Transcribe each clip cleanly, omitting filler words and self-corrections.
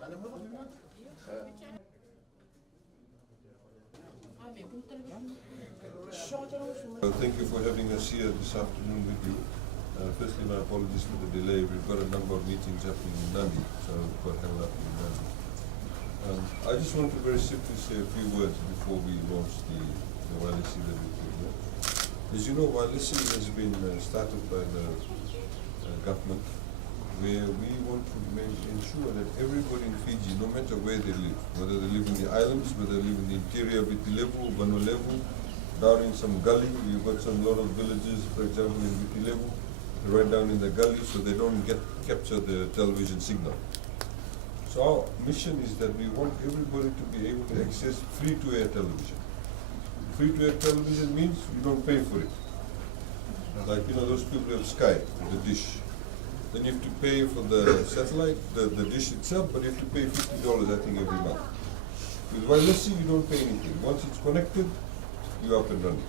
Thank you for having us here this afternoon with you. Firstly, my apologies for the delay. We've got a number of meetings happening in Nadi, so we've got held up in Nadi. I just want to very simply say a few words before we launch the Walesi that we're doing here. As you know, Walesi has been started by the government, where we want to ensure that everybody in Fiji, no matter where they live, whether they live in the islands, whether they live in the interior, Viti Levu, Banu Levu, down in some gully, we've got some lot of villages, for example, in Viti Levu, right down in the gully, so they don't capture the television signal. So our mission is that we want everybody to be able to access free-to-air television. Free-to-air television means you don't pay for it. Like, you know, those people who have Sky, the dish. Then you have to pay for the satellite, the dish itself, but you have to pay $50, I think, every month. With Walesi, you don't pay anything. Once it's connected, you're up and running.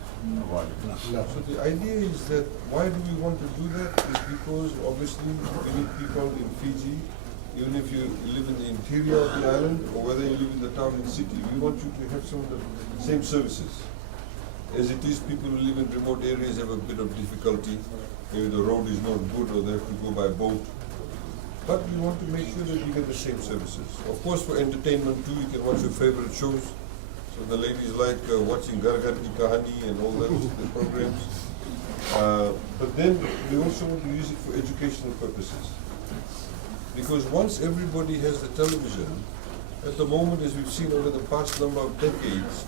So the idea is that why do we want to do that is because obviously we need people in Fiji, even if you live in the interior of the island or whether you live in the town and city, we want you to have some of the same services. As it is, people who live in remote areas have a bit of difficulty. Maybe the road is not good or they have to go by boat. But we want to make sure that you get the same services. Of course, for entertainment too, you can watch your favorite shows. So the ladies like watching Gargar Ki Kahani and all that, the programs. But then we also want to use it for educational purposes. Because once everybody has the television, at the moment, as we've seen over the past number of decades,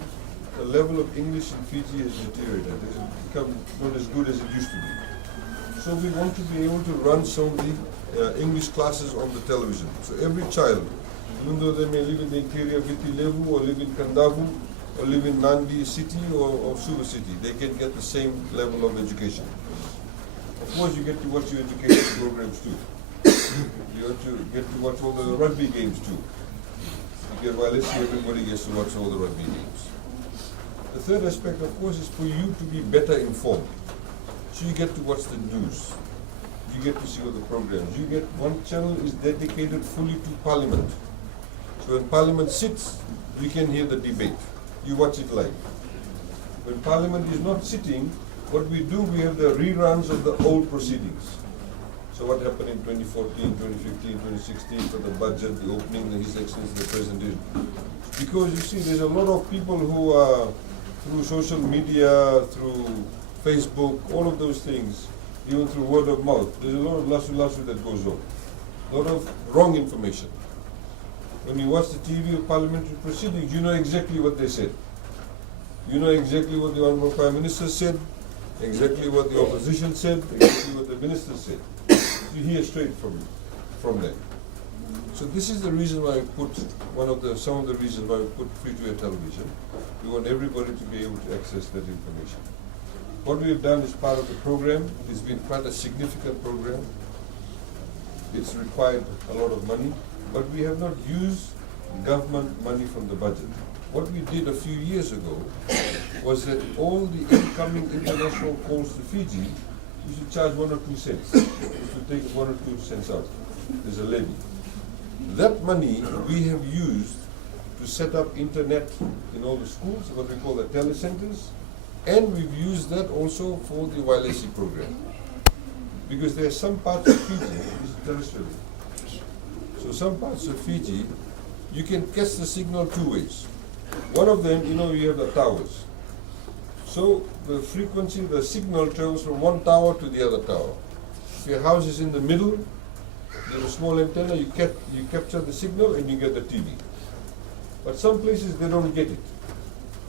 the level of English in Fiji has deteriorated. It has become not as good as it used to be. So we want to be able to run some of the English classes on the television. So every child, even though they may live in the interior of Viti Levu or live in Kandavu or live in Nadi city or Suva city, they can get the same level of education. Of course, you get to watch your education programs too. You get to watch all the rugby games too. You get Walesi, everybody gets to watch all the rugby games. The third aspect, of course, is for you to be better informed. So you get to watch the news. You get to see all the programs. You get one channel is dedicated fully to Parliament. So when Parliament sits, you can hear the debate. You watch it live. When Parliament is not sitting, what we do, we have the reruns of the old proceedings. So what happened in 2014, 2015, 2016 for the budget, the opening, His Excellency the President. Because you see, there's a lot of people who are through social media, through Facebook, all of those things, even through word of mouth, there's a lot of lasu that goes on. A lot of wrong information. When you watch the TV of parliamentary proceedings, you know exactly what they said. You know exactly what the Honourable Prime Minister said, exactly what the opposition said, exactly what the minister said. You hear straight from them. So this is the reason why I put some of the reasons why we put free-to-air television. We want everybody to be able to access that information. What we have done as part of the program, it's been quite a significant program. It's required a lot of money, but we have not used government money from the budget. What we did a few years ago was that all the incoming international calls to Fiji, we should charge 1 or 2 cents. We should take 1 or 2 cents out. There's a levy. That money we have used to set up internet in all the schools, what we call the telecenters, and we've used that also for the Walesi program. Because there are some parts of Fiji, this is terrestrial. So some parts of Fiji, you can catch the signal 2 ways. One of them, you know, you have the towers. So the frequency, the signal travels from one tower to the other tower. If your house is in the middle, there's a small antenna, you capture the signal and you get the TV. But some places they don't get it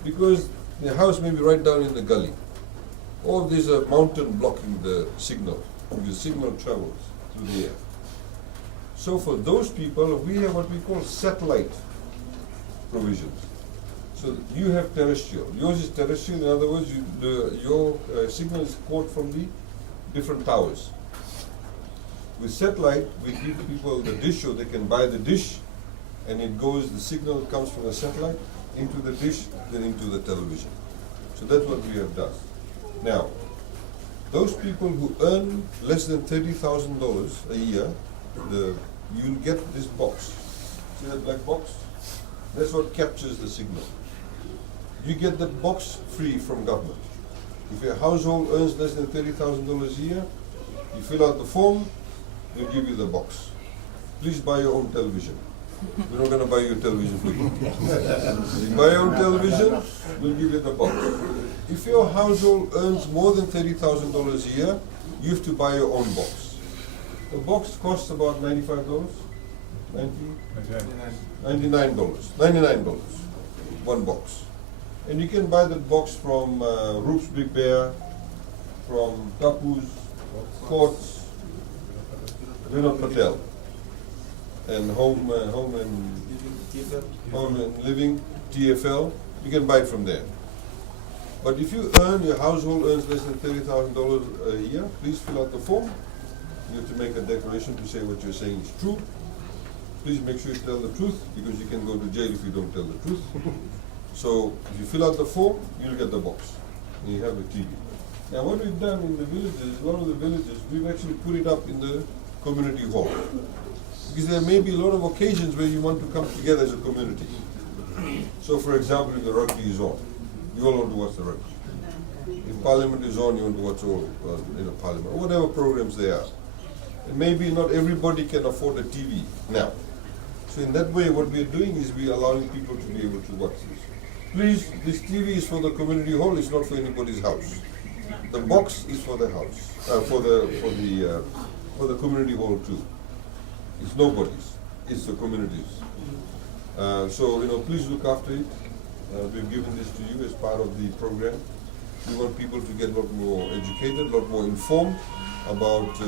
because the house may be right down in the gully, or there's a mountain blocking the signal. The signal travels through the air. So for those people, we have what we call satellite provisions. So you have terrestrial. Yours is terrestrial. In other words, your signal is caught from the different towers. With satellite, we give people the dish, so they can buy the dish, and it goes. The signal comes from the satellite into the dish, then into the television. So that's what we have done. Now, those people who earn less than $30,000 a year, you'll get this box. See that black box? That's what captures the signal. You get the box free from government. If your household earns less than $30,000 a year, you fill out the form, we'll give you the box. Please buy your own television. We're not going to buy your television for you. You buy your own television, we'll give you the box. If your household earns more than $30,000 a year, you have to buy your own box. The box costs about $95, $99, one box. And you can buy that box from Roop's Big Bear, from Tapu's, Courts, Vinod Patel, and Home and Living, TFL. You can buy it from there. But if your household earns less than $30,000 a year, please fill out the form. You have to make a declaration to say what you're saying is true. Please make sure you tell the truth, because you can go to jail if you don't tell the truth. So if you fill out the form, you'll get the box. And you have a TV. Now what we've done in the villages, a lot of the villages, we've actually put it up in the community hall. Because there may be a lot of occasions where you want to come together as a community. So for example, if the rugby is on, you all want to watch the rugby. If Parliament is on, you want to watch all Parliament, or whatever programs there are. And maybe not everybody can afford a TV now. So in that way, what we're doing is we're allowing people to be able to watch this. Please, this TV is for the community hall, it's not for anybody's house. The box is for the house, for the community hall too. It's nobody's, it's the community's. So please look after it. We've given this to you as part of the program. We want people to get a lot more educated, a lot more informed about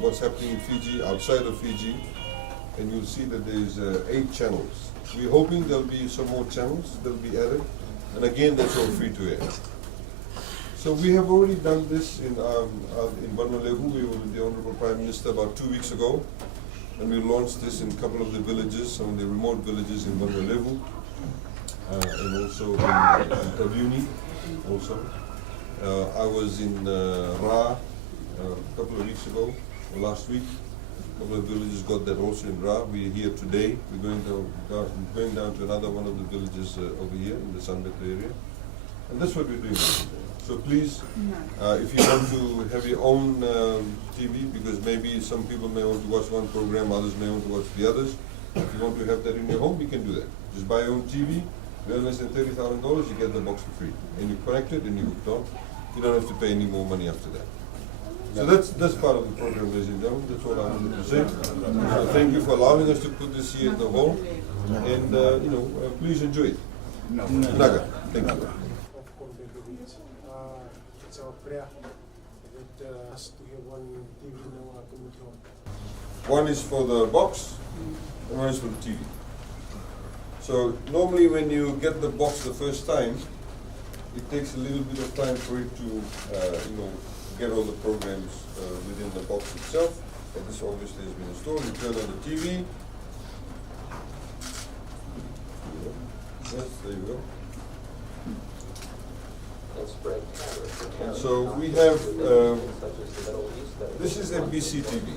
what's happening in Fiji, outside of Fiji. And you'll see that there's 8 channels. We're hoping there'll be some more channels that'll be added. And again, that's all free to air. So we have already done this in Vanuatu. We were with the Honorable Prime Minister about 2 weeks ago. And we launched this in a couple of the villages, some of the remote villages in Vanuatu. And also in Taviuni also. I was in Ra a couple of weeks ago, or last week. A couple of villages got that also in Ra. We're here today. We're going down to another one of the villages over here in the Sabeto area. And that's what we're doing. So please, if you want to have your own TV, because maybe some people may want to watch one program, others may want to watch the others. If you want to have that in your home, you can do that. Just buy your own TV. Less than $30,000, you get the box for free. And you connect it and you hooked on. You don't have to pay any more money after that. So that's part of the program, ladies and gentlemen. That's all I wanted to say. So thank you for allowing us to put this here in the hall. And please enjoy it. Naga, thank you. It's our prayer that us to have one TV in our community hall. One is for the box, and one is for the TV. So normally when you get the box the first time, it takes a little bit of time for it to, get all the programs within the box itself. And this obviously has been installed. You turn on the TV. Yes, there you go. So we have, this is FBC TV.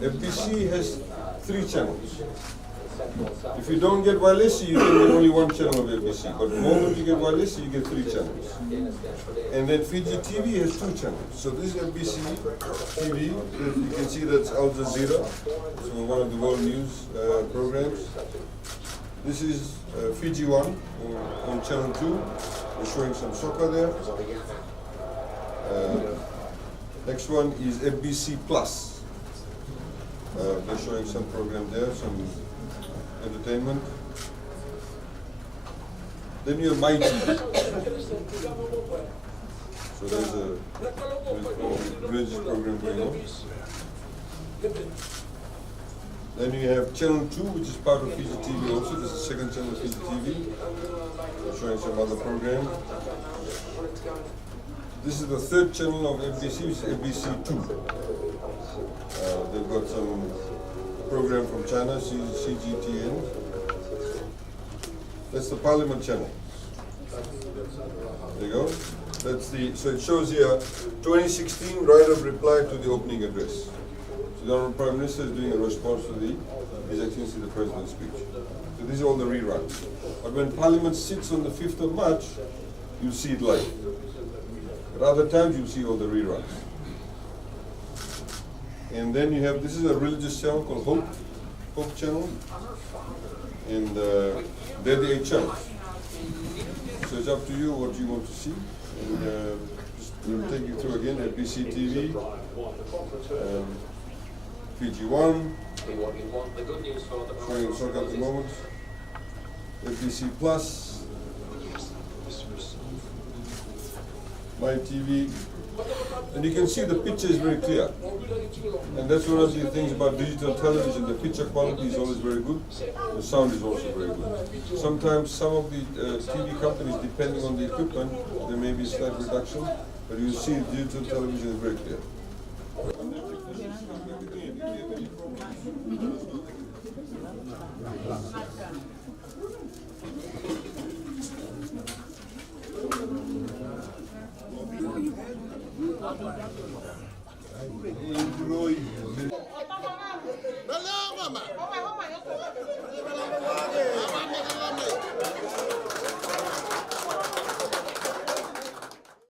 FBC has 3 channels. If you don't get Walesi, you can get only 1 channel of FBC. But the moment you get Walesi, you get 3 channels. And then Fiji TV has 2 channels. So this is FBC TV. You can see that's Al Jazeera. So one of the world news programs. This is Fiji One on channel 2. We're showing some soccer there. Next one is FBC Plus. They're showing some program there, some entertainment. Then you have My TV. So there's a religious program going on. Then you have channel 2, which is part of Fiji TV also. This is the second channel of Fiji TV. We're showing some other program. This is the 3rd channel of FBC, which is FBC 2. They've got some program from China, CGTN. That's the Parliament channel. There you go. So it shows here 2016 right of reply to the opening address. So the Honourable Prime Minister is doing a response to the His Excellency the President's speech. So these are all the reruns. But when Parliament sits on the 5th of March, you'll see it live. At other times, you'll see all the reruns. And then you have, this is a religious channel called Hope Channel. And they're the 8 channels. So it's up to you what you want to see. And we'll take you through again, FBC TV, Fijian, showing soccer at the moment, FBC Plus, My TV, and you can see the picture is very clear. And that's one of the things about digital television, the picture quality is always very good, the sound is also very good. Sometimes some of the TV companies, depending on the equipment, there may be a slight reduction, but you see digital television is very clear.